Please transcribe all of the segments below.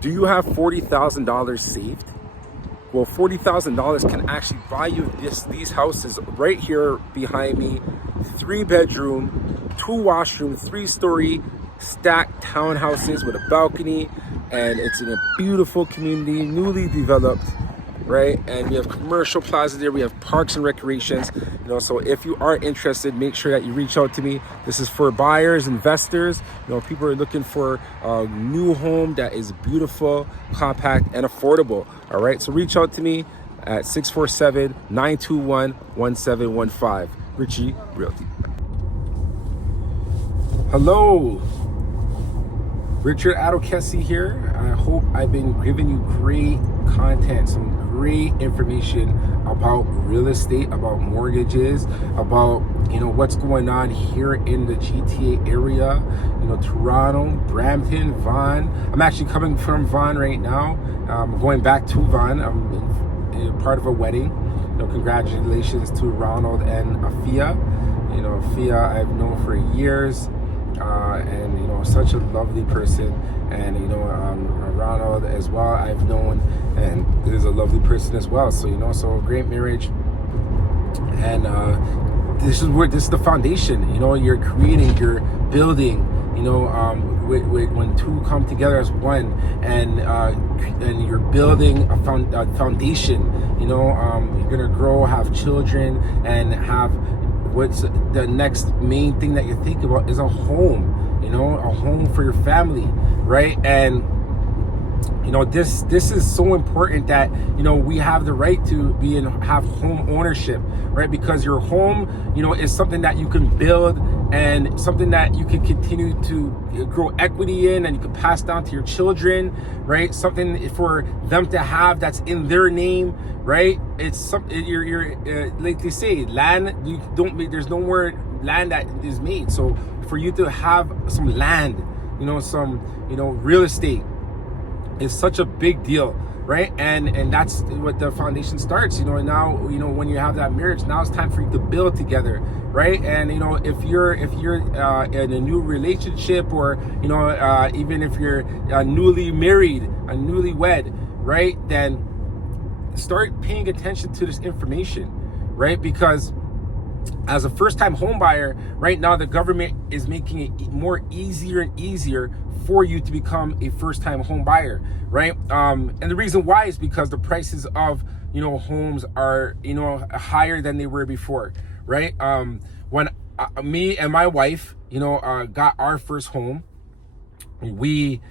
Do you have $40,000 saved? Well, $40,000 can actually buy you these houses right here behind me. 3-bedroom, 2 washrooms, 3-story stacked townhouses with a balcony, and it's in a beautiful community, newly developed, right? And we have commercial plaza there. We have parks and recreations. So if you are interested, make sure that you reach out to me. This is for buyers, investors. People are looking for a new home that is beautiful, compact, and affordable. All right, so reach out to me at 647-921-1715. Richie Realty. Hello, Richard Addo-Kessie here. I hope I've been giving you great content, some great information about real estate, about mortgages, about what's going on here in the GTA area, Toronto, Brampton, Vaughan. I'm actually coming from Vaughan right now. I'm going back to Vaughan. I'm in part of a wedding. Congratulations to Ronald and Afia. Afia I've known for years, and such a lovely person, and Ronald as well I've known, and is a lovely person as well. So so a great marriage, and this is the foundation. You're creating, you're building. When two come together as one, and you're building a foundation. You're gonna grow, have children, and have what's the next main thing that you're thinking about is a home. A home for your family, right? And this is so important that we have the right to have home ownership, right? Because your home is something that you can build, and something that you can continue to grow equity in, and you can pass down to your children, right? Something for them to have that's in their name, right? It's something you're like they say, land. There's no more land that is made. So for you to have some land, some real estate, is such a big deal, right? And that's what the foundation starts. Now when you have that marriage, now it's time for you to build together, right? And if you're in a new relationship, or even if you're newly married, a newlywed, right? Then start paying attention to this information, right? Because as a first-time home buyer, right now the government is making it more easier and easier for you to become a first-time home buyer, right? And the reason why is because the prices of homes are higher than they were before, right? When me and my wife got our first home, we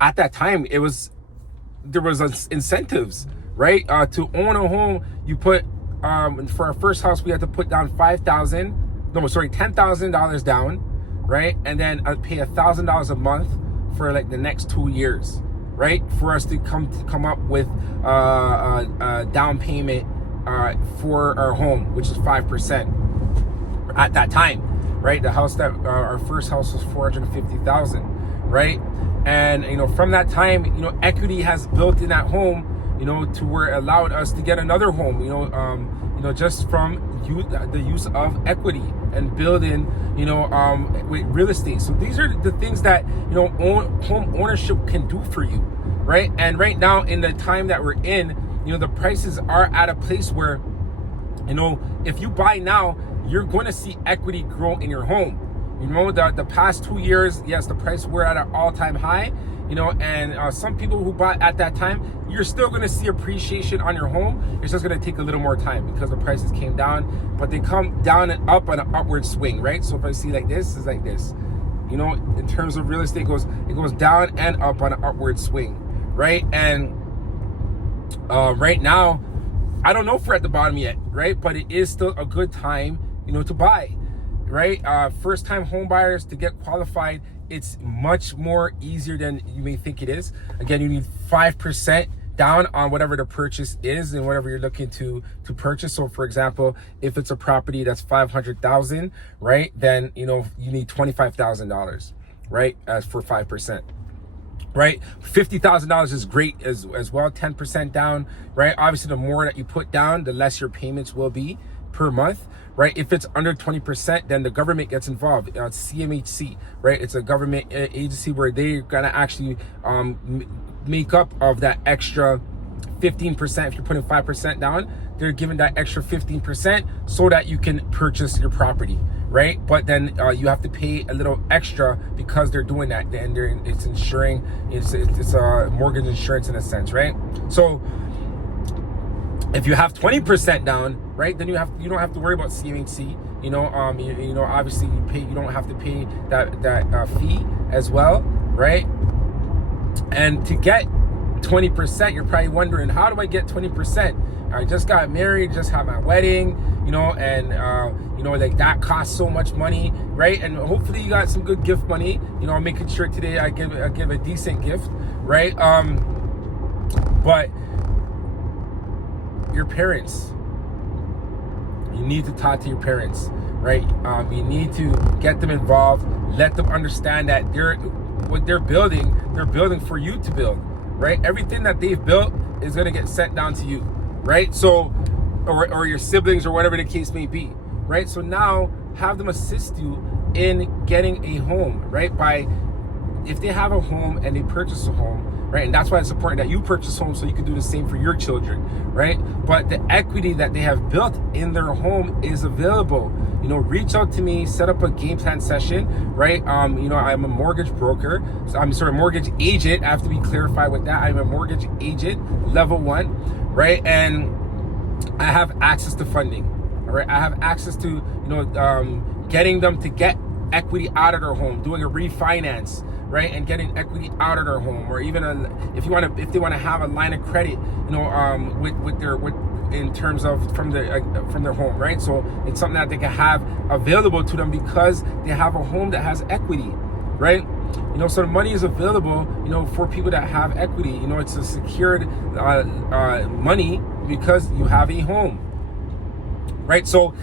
at that time there was incentives, right? To own a home, you put for our first house, we had to put down $10,000 down, right? And then pay $1,000 a month for like the next 2 years, right? For us to come up with a down payment for our home, which is 5% at that time, right? The house that our first house was $450,000, right? And from that time, equity has built in that home, to where it allowed us to get another home, just from the use of equity and building, with real estate. So these are the things that, home ownership can do for you, right? And right now, in the time that we're in, the prices are at a place where, if you buy now, you're going to see equity grow in your home. The past 2 years, yes, the price were at an all-time high, and some people who bought at that time, you're still going to see appreciation on your home. It's just going to take a little more time because the prices came down, but they come down and up on an upward swing, right? So if I see like this, it's like this. In terms of real estate, it goes down and up on an upward swing, right? And right now, I don't know if we're at the bottom yet, right? But it is still a good time, to buy, right? First-time home buyers, to get qualified, it's much more easier than you may think it is. Again, you need 5% down on whatever the purchase is and whatever you're looking to purchase. So for example, if it's a property that's $500,000, right, then you need $25,000, right, as for 5%. Right, $50,000 is great as well. 10% down, right? Obviously, the more that you put down, the less your payments will be per month, right? If it's under 20%, then the government gets involved. CMHC, right? It's a government agency where they're gonna actually make up of that extra 15%. If you're putting 5% down, they're giving that extra 15% so that you can purchase your property, right? But then you have to pay a little extra because they're doing that, and it's insuring, it's a mortgage insurance in a sense, right? So if you have 20% down, right, then you don't have to worry about CMHC. You know, obviously you don't have to pay that fee as well, right? And to get 20%, you're probably wondering, how do I get 20%? I just got married, just had my wedding, you know, and like that costs so much money, right? And hopefully you got some good gift money. You know, I'm making sure today I give a decent gift, right? But your parents, you need to talk to your parents, right? You need to get them involved, let them understand that what they're building for you to build, right? Everything that they've built is gonna get sent down to you, right? So, or your siblings or whatever the case may be, right? So now have them assist you in getting a home, right? If they have a home and they purchase a home, right? And that's why it's important that you purchase homes so you can do the same for your children, right? But the equity that they have built in their home is available. You know, reach out to me, set up a game plan session, right? You know, I'm a mortgage broker. Mortgage agent. I have to be clarified with that. I'm a mortgage agent, level 1, right? And I have access to funding, all right? I have access to, getting them to get equity out of their home, doing a refinance, right, and getting equity out of their home, or even if they want to have a line of credit, in terms of from their home, right? So it's something that they can have available to them because they have a home that has equity, right? So the money is available, for people that have equity. It's a secured money because you have a home, right? So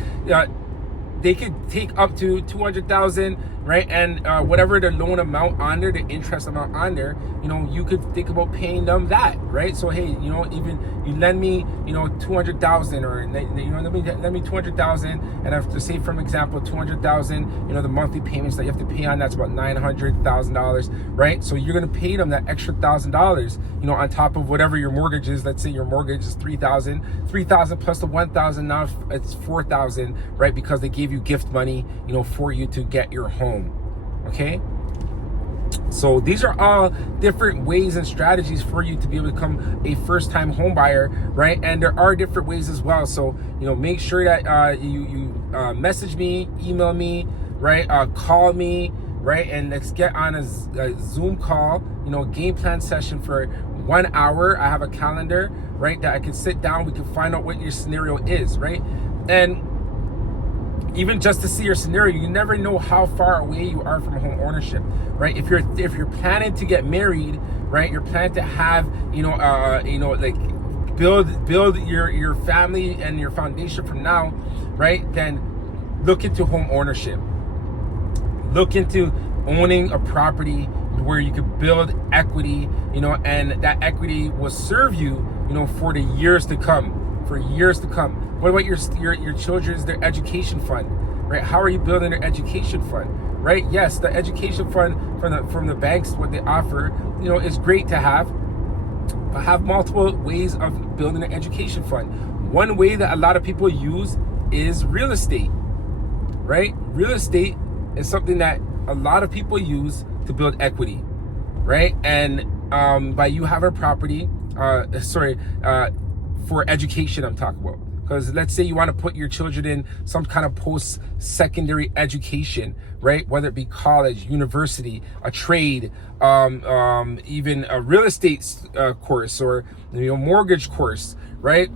they could take up to $200,000, right? And whatever the loan amount on there, the interest amount on there, you could think about paying them that, right? So hey, even you lend me, $200,000, or let me $200,000, and I have to say, from example, $200,000, the monthly payments that you have to pay on that's about $900,000, right? So you're gonna pay them that extra $1,000, on top of whatever your mortgage is. Let's say your mortgage is $3,000 plus the $1,000, now it's $4,000, right? Because they gave you gift money, for you to get your home. Okay, so these are all different ways and strategies for you to be able to become a first-time home buyer, right? And there are different ways as well. So make sure that you message me, email me, right? Call me, right? And let's get on a Zoom call, game plan session for 1 hour. I have a calendar, right, that I can sit down. We can find out what your scenario is, right? And even just to see your scenario, you never know how far away you are from home ownership, right? If you're planning to get married, right, you're planning to have, build your family and your foundation from now, right? Then look into home ownership. Look into owning a property where you could build equity, and that equity will serve you, for the years to come. For years to come. What about your children's, their education fund, right? How are you building their education fund, right? Yes, the education fund from the banks, what they offer, is great to have. But have multiple ways of building an education fund. One way that a lot of people use is real estate, right? Real estate is something that a lot of people use to build equity, right? And by you having a property, for education, I'm talking about. Because let's say you want to put your children in some kind of post-secondary education, right? Whether it be college, university, a trade, even a real estate course, or mortgage course, right?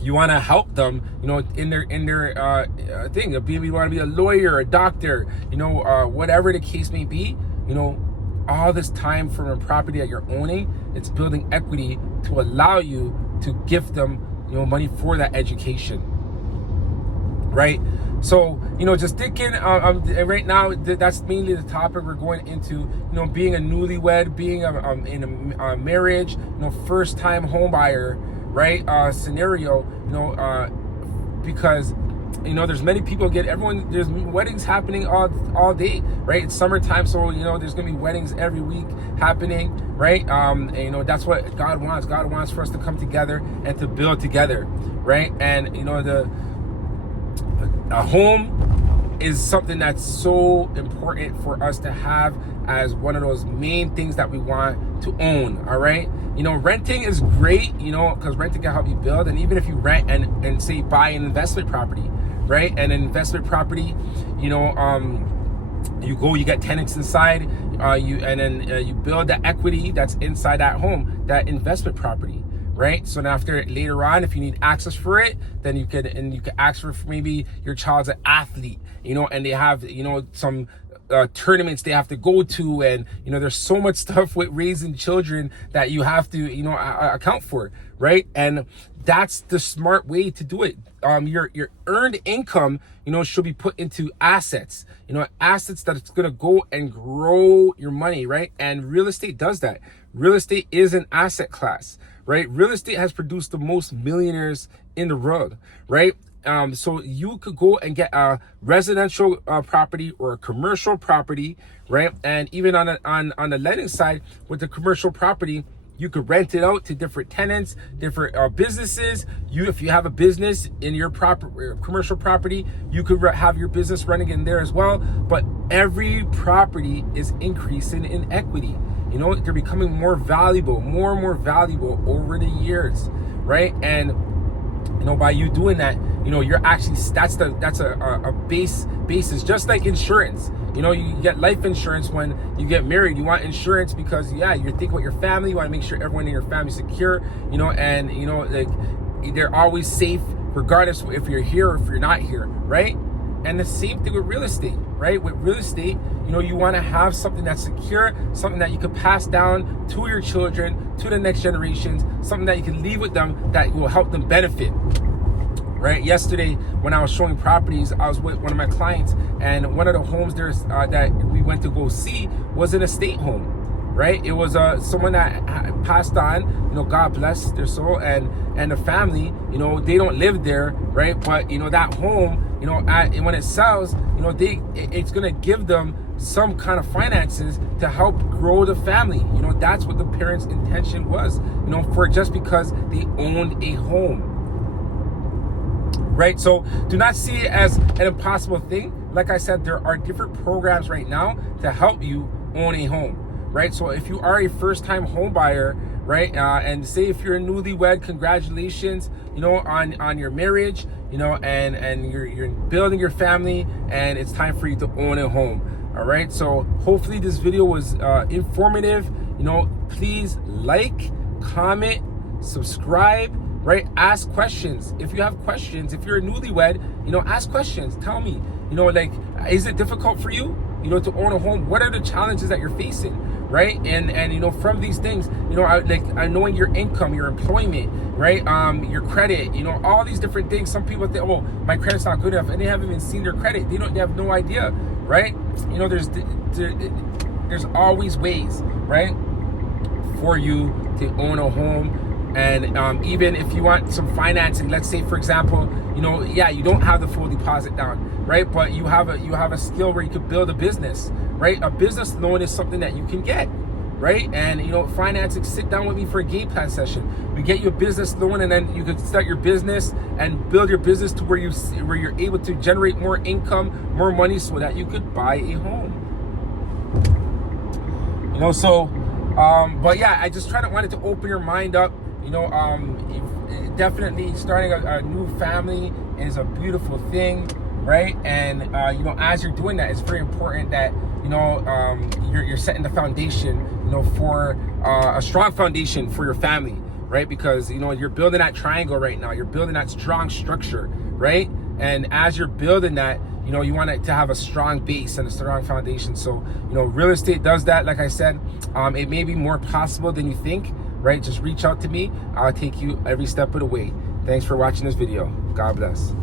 You want to help them, in their thing. Maybe you want to be a lawyer, a doctor, whatever the case may be. All this time from a property that you're owning, it's building equity to allow you to gift them, money for that education, right? So, just thinking, right now, that's mainly the topic we're going into, being a newlywed, being in a marriage, first-time home buyer, right? Scenario, because there's many people there's weddings happening all day, right? It's summertime, so there's gonna be weddings every week happening, right? And that's what God wants. God wants for us to come together and to build together, right? And a home is something that's so important for us to have as one of those main things that we want to own. All right, renting is great, because renting can help you build. And even if you rent and say buy an investment property, right? And an investment property, you get tenants inside, you build the equity that's inside that home, that investment property, right? So now later on, if you need access for it, then you can ask for maybe your child's an athlete, and they have some tournaments they have to go to, and there's so much stuff with raising children that you have to account for, right? And that's the smart way to do it. Your earned income should be put into assets, assets that it's going to go and grow your money, right? And real estate does that. Real estate is an asset class, right? Real estate has produced the most millionaires in the world, right? So you could go and get a residential property or a commercial property, right? And even on the lending side with the commercial property, you could rent it out to different tenants, different businesses. If you have a business in your commercial property, you could have your business running in there as well. But every property is increasing in equity. They're becoming more valuable, more and more valuable over the years, right? And by you doing that, you're actually, that's a basis, just like insurance. You get life insurance when you get married. You want insurance because you think about your family. You want to make sure everyone in your family is secure, and like they're always safe regardless if you're here or if you're not here, right? And the same thing with real estate, right? With real estate, you want to have something that's secure, something that you can pass down to your children, to the next generations, something that you can leave with them that will help them benefit, right? Yesterday, when I was showing properties, I was with one of my clients, and one of the homes that we went to go see was an estate home, right? It was someone that passed on, God bless their soul, and the family, they don't live there, right? But that home, when it sells, it's gonna give them some kind of finances to help grow the family. That's what the parents' intention was, for just because they owned a home, right? So do not see it as an impossible thing. Like I said, there are different programs right now to help you own a home, right? So if you are a first-time home buyer, right, and say if you're a newlywed, congratulations, on your marriage, and you're building your family, and it's time for you to own a home. All right, so hopefully this video was informative. Please like, comment, subscribe, right? Ask questions. If you have questions, if you're a newlywed, ask questions. Tell me, is it difficult for you, to own a home? What are the challenges that you're facing, right? And from these things, knowing your income, your employment, right? Your credit, all these different things. Some people think, oh, my credit's not good enough, and they haven't even seen their credit. They have no idea, right? There's always ways, right, for you to own a home. And even if you want some financing, let's say for example, you don't have the full deposit down, right? But you have a skill where you could build a business, right? A business loan is something that you can get, right? And financing, sit down with me for a game plan session. We get you a business loan, and then you can start your business and build your business to where you're able to generate more income, more money, so that you could buy a home. But yeah, I just wanted to open your mind up. Definitely starting a new family is a beautiful thing, right? And as you're doing that, it's very important that you're setting the foundation, for a strong foundation for your family, right? Because you're building that triangle right now. You're building that strong structure, right? And as you're building that, you want it to have a strong base and a strong foundation. So real estate does that. Like I said, it may be more possible than you think, right? Just reach out to me. I'll take you every step of the way. Thanks for watching this video. God bless.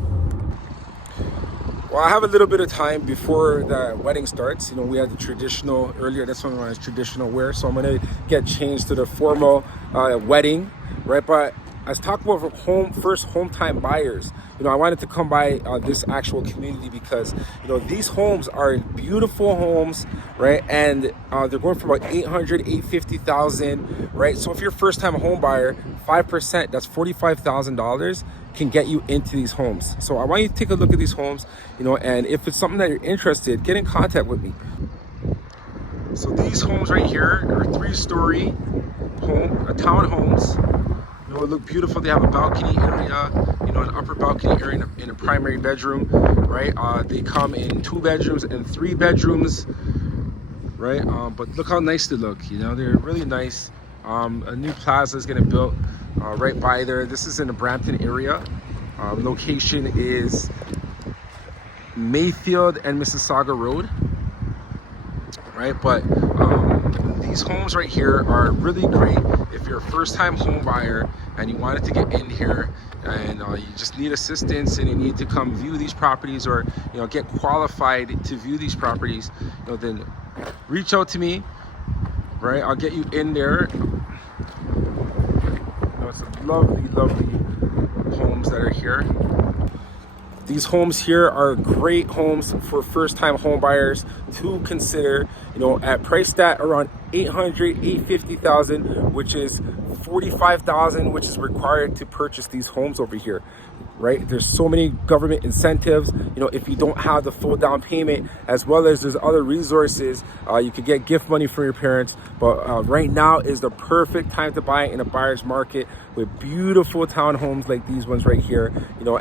Well, I have a little bit of time before the wedding starts. We had the traditional earlier. This one was traditional wear, so I'm gonna get changed to the formal wedding, right? But let's talk about first home time buyers. I wanted to come by this actual community because these homes are beautiful homes, right? And they're going for about 850,000, right? So if you're a first time home buyer, 5%, that's $45,000 can get you into these homes. So I want you to take a look at these homes, and if it's something that you're interested, get in contact with me. So these homes right here are 3-story townhomes. It look beautiful. They have a balcony area, an upper balcony area in a primary bedroom, right? They come in 2 bedrooms and 3 bedrooms, right? But look how nice they look. They're really nice. A new plaza is getting built right by there. This is in the Brampton area. Location is Mayfield and Mississauga Road, right? But these homes right here are really great if you're a first-time home buyer and you wanted to get in here and you just need assistance and you need to come view these properties, or get qualified to view these properties. Then reach out to me, right? I'll get you in there. It's a lovely homes that are here. These homes here are great homes for first-time home buyers to consider, at priced at around 850,000, which is 45,000, which is required to purchase these homes over here, right? There's so many government incentives, if you don't have the full down payment, as well as there's other resources. You could get gift money from your parents, but right now is the perfect time to buy in a buyer's market with beautiful townhomes like these ones right here,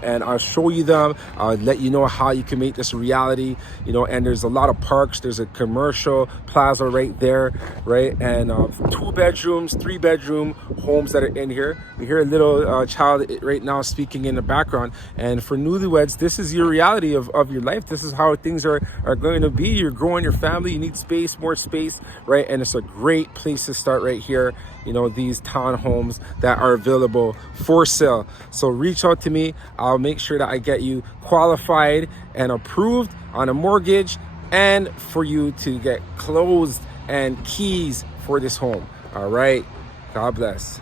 and I'll show you them. I'll let you know how you can make this a reality, and there's a lot of parks. There's a commercial plaza right there, right? And 2 bedrooms, 3 bedroom homes that are in here. We hear a little child right now speaking in the background, and for newlyweds, this is your reality of your life. This is how things are going to be. You're growing your family, you need space, more space, right? And it's a great place to start right here. These townhomes that are available for sale. So reach out to me. I'll make sure that I get you qualified and approved on a mortgage, and for you to get closed and keys for this home. All right. God bless.